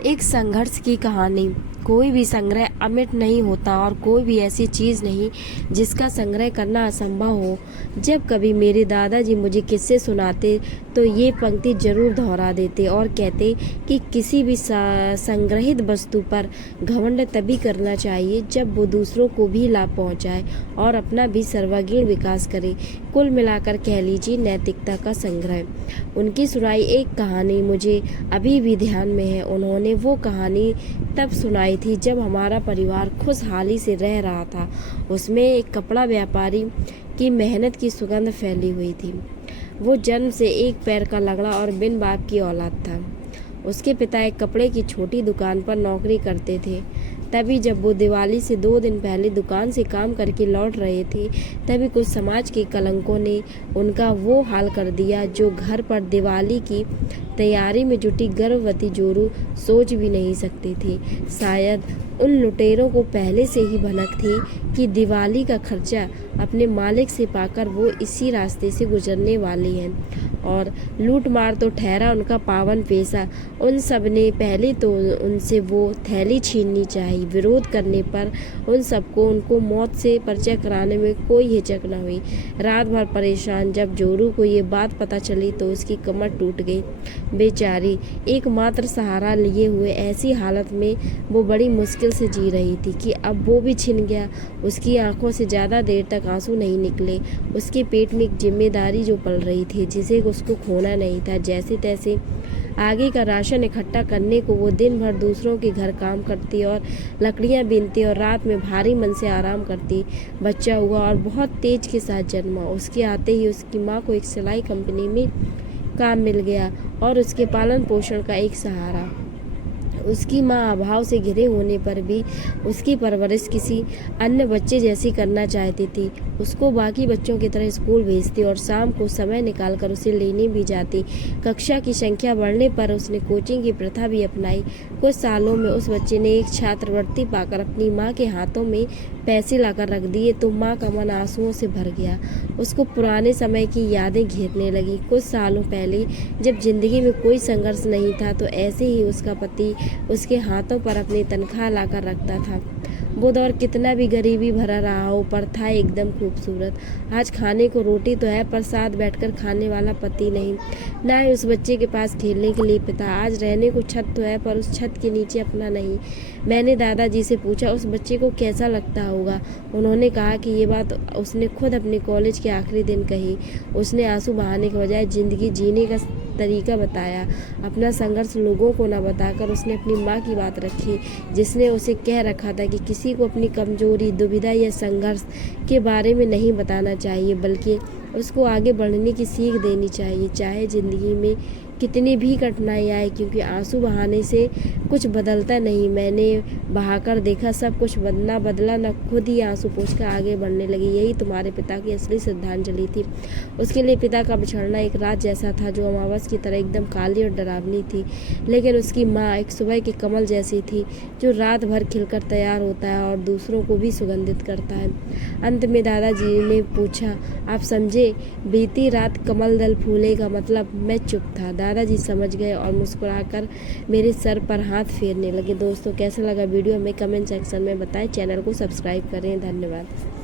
एक संघर्ष की कहानी। कोई भी संग्रह अमिट नहीं होता और कोई भी ऐसी चीज़ नहीं जिसका संग्रह करना असंभव हो। जब कभी मेरे दादाजी मुझे किस्से सुनाते तो ये पंक्ति जरूर दोहरा देते और कहते कि किसी भी संग्रहित वस्तु पर घमंड तभी करना चाहिए जब वो दूसरों को भी लाभ पहुंचाए और अपना भी सर्वांगीण विकास करे। कुल मिलाकर कह लीजिए नैतिकता का संग्रह। उनकी सुनाई एक कहानी मुझे अभी भी ध्यान में है। उन्होंने वो कहानी तब सुनाई थी जब हमारा परिवार खुशहाली से रह रहा था। उसमें एक कपड़ा व्यापारी की मेहनत की सुगंध फैली हुई थी। वो जन्म से एक पैर का लंगड़ा और बिन बाप की औलाद था। उसके पिता एक कपड़े की छोटी दुकान पर नौकरी करते थे। तभी जब वो दिवाली से 2 दिन पहले दुकान से काम करके लौट रहे थे, तभी कुछ समाज के कलंकों ने उनका वो हाल कर दिया जो घर पर दिवाली की तैयारी में जुटी गर्भवती जोरू सोच भी नहीं सकती थी। शायद उन लुटेरों को पहले से ही भनक थी कि दिवाली का खर्चा अपने मालिक से पाकर वो इसी रास्ते से गुजरने वाली हैं और लूट मार तो ठहरा उनका पावन पेशा। उन सब ने पहले तो उनसे वो थैली छीननी चाहिए। विरोध करने पर उन सबको उनको मौत से परिचय कराने में कोई हिचक न हुई। रात भर परेशान जब जोरू को ये बात पता चली तो उसकी कमर टूट गई। बेचारी एकमात्र सहारा लिए हुए ऐसी हालत में वो बड़ी मुश्किल से जी रही थी कि अब वो भी छिन गया। उसकी आंखों से ज़्यादा देर तक आंसू नहीं निकले। उसके पेट में एक जिम्मेदारी जो पल रही थी जिसे उसको खोना नहीं था। जैसे तैसे आगे का राशन इकट्ठा करने को वो दिन भर दूसरों के घर काम करती और लकड़ियाँ बीनती और रात में भारी मन से आराम करती। बच्चा हुआ और बहुत तेज के साथ जन्मा। उसके आते ही उसकी माँ को एक सिलाई कंपनी में काम मिल गया और उसके पालन पोषण का एक सहारा। उसकी माँ अभाव से घिरे होने पर भी उसकी परवरिश किसी अन्य बच्चे जैसी करना चाहती थी। उसको बाकी बच्चों की तरह स्कूल भेजती और शाम को समय निकालकर उसे लेने भी जाती। कक्षा की संख्या बढ़ने पर उसने कोचिंग की प्रथा भी अपनाई। कुछ सालों में उस बच्चे ने एक छात्रवृत्ति पाकर अपनी माँ के हाथों में पैसे लाकर रख दिए तो माँ का मन आंसुओं से भर गया। उसको पुराने समय की यादें घेरने लगी। कुछ सालों पहले जब जिंदगी में कोई संघर्ष नहीं था तो ऐसे ही उसका पति उसके हाथों पर अपनी तनख्वाह लाकर रखता था। वो दौर कितना भी गरीबी भरा रहा हो पर था एकदम खूबसूरत। आज खाने को रोटी तो है पर साथ बैठकर खाने वाला पति नहीं, ना ही उस बच्चे के पास खेलने के लिए पिता। आज रहने को छत तो है पर उस छत के नीचे अपना नहीं। मैंने दादाजी से पूछा उस बच्चे को कैसा लगता होगा। उन्होंने कहा कि ये बात उसने खुद अपने कॉलेज के आखिरी दिन कही। उसने आंसू बहाने के बजाय जिंदगी जीने का तरीका बताया। अपना संघर्ष लोगों को न बताकर उसने अपनी माँ की बात रखी जिसने उसे कह रखा था कि किसी को अपनी कमजोरी, दुविधा या संघर्ष के बारे में नहीं बताना चाहिए बल्कि उसको आगे बढ़ने की सीख देनी चाहिए, चाहे ज़िंदगी में कितनी भी कठिनाई आए, क्योंकि आंसू बहाने से कुछ बदलता नहीं। मैंने बहाकर देखा सब कुछ ना बदला, न खुद ही आंसू पोंछकर आगे बढ़ने लगी। यही तुम्हारे पिता की असली श्रद्धांजलि थी। उसके लिए पिता का बिछड़ना एक रात जैसा था जो अमावस की तरह एकदम काली और डरावनी थी, लेकिन उसकी माँ एक सुबह के कमल जैसी थी जो रात भर खिलकर तैयार होता है और दूसरों को भी सुगंधित करता है। अंत में दादाजी ने पूछा, आप समझे? बीती रात कमल दल फूले का मतलब? मैं चुप था। दादाजी समझ गए और मुस्कुराकर मेरे सर पर हाथ फेरने लगे। दोस्तों कैसा लगा वीडियो हमें कमेंट सेक्शन में बताएं। चैनल को सब्सक्राइब करें। धन्यवाद।